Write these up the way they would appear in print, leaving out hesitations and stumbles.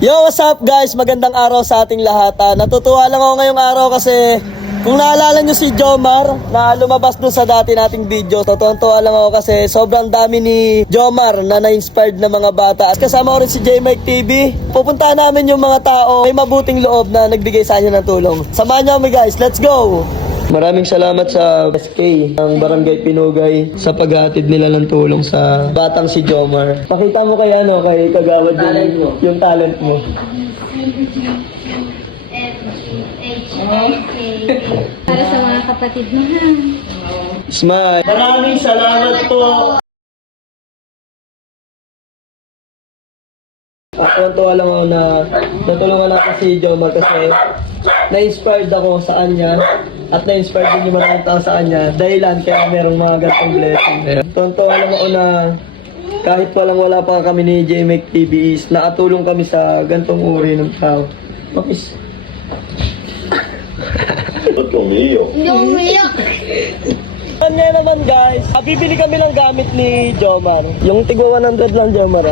Yo, what's up guys? Magandang araw sa ating lahat. Natutuwa lang ako ngayong araw kasi kung naalala nyo si Jomar na lumabas dun sa dati nating video, tutuwa lang ako kasi sobrang dami ni Jomar na na-inspired na mga bata. At kasama ko rin si J-Mike TV. Pupuntahan namin yung mga tao may mabuting loob na nagbigay sa inyo ng tulong. Samahan nyo kami guys, let's go! Maraming salamat sa SK ng Barangay Pinugay sa paghatid nila ng tulong sa batang si Jomar. Pakita mo kay Kagawad yung talent mo. Para sa mga kapatid mo, ha? Smile. Maraming salamat po. Tuwa lang ako na natulungan natin si Jomar kasi na-inspired ako sa kanya at na-inspired din yung maraming tao sa kanya dahilan kaya merong mga ganitong blessing. Tuwa lang ako na kahit wala pa kami ni J-Mike TV is nakatulong kami sa ganitong uri ng tao. Mapis. Ba't umiyak? Hindi umiyak. Ngayon naman guys, bibili kami ng gamit ni Jomar. Yung tigwa 100 lang Jomar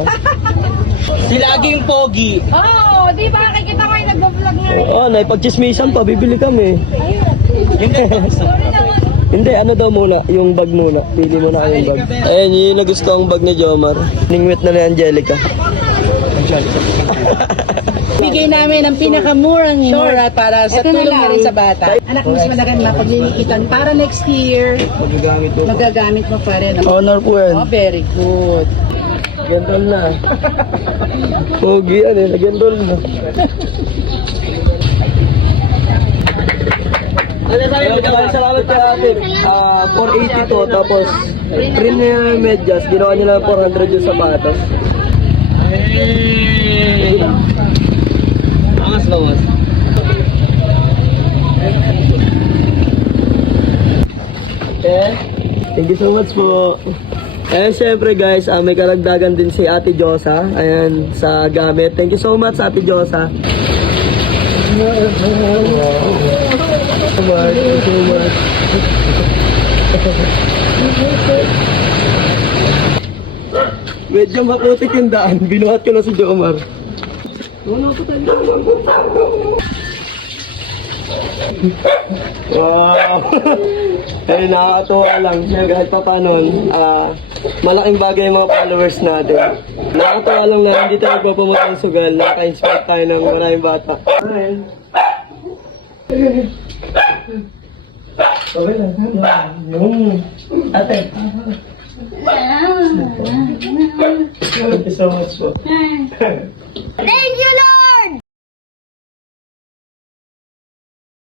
Si laging pogi. Oh, di ba? Kikita ko yung nag-vlog nga. Oo, naipag-chismisan pa, bibili kami. Hindi, ano daw muna, yung bag muna. Pili muna kayo yung bag. Ayun, yun yung nagusto ang bag ni Jomar. Ningwit na ni Angelica. Bigay namin ang pinakamurang mura para sa Ito na tulong lang. na rin sa bata. Anak, mas malagan mapaglilikitan para next year, Magagamit mo. magagamit mo pa rin. Honor po yan. Oh, very good. Gandol na. Pogi yan eh, nagandol na. Maraming salamat kay ate. 480 to, tapos print niya yung medyas, ginawa niya lang 400 yung sapatos. Angas lawas. Okay. Thank you so much po. Ayan, syempre guys, may karagdagan din si Ate Josa. Ayan, sa gamit. Thank you so much, Ate Josa. Thank you so much. Medyo maputik yung daan. Binuhat ko na si Jomar. Wala ko tayo. Wow! Ay, nakakatuwa lang. Kahit pa paano, malaking bagay yung mga followers natin. Nakakatuwa lang na hindi tayo magpapamuti ng sugal. Nakaka-inspire tayo ng maraming bata. Ay. Okay lang. Ate. Thank you so much po. Thank you, Lord!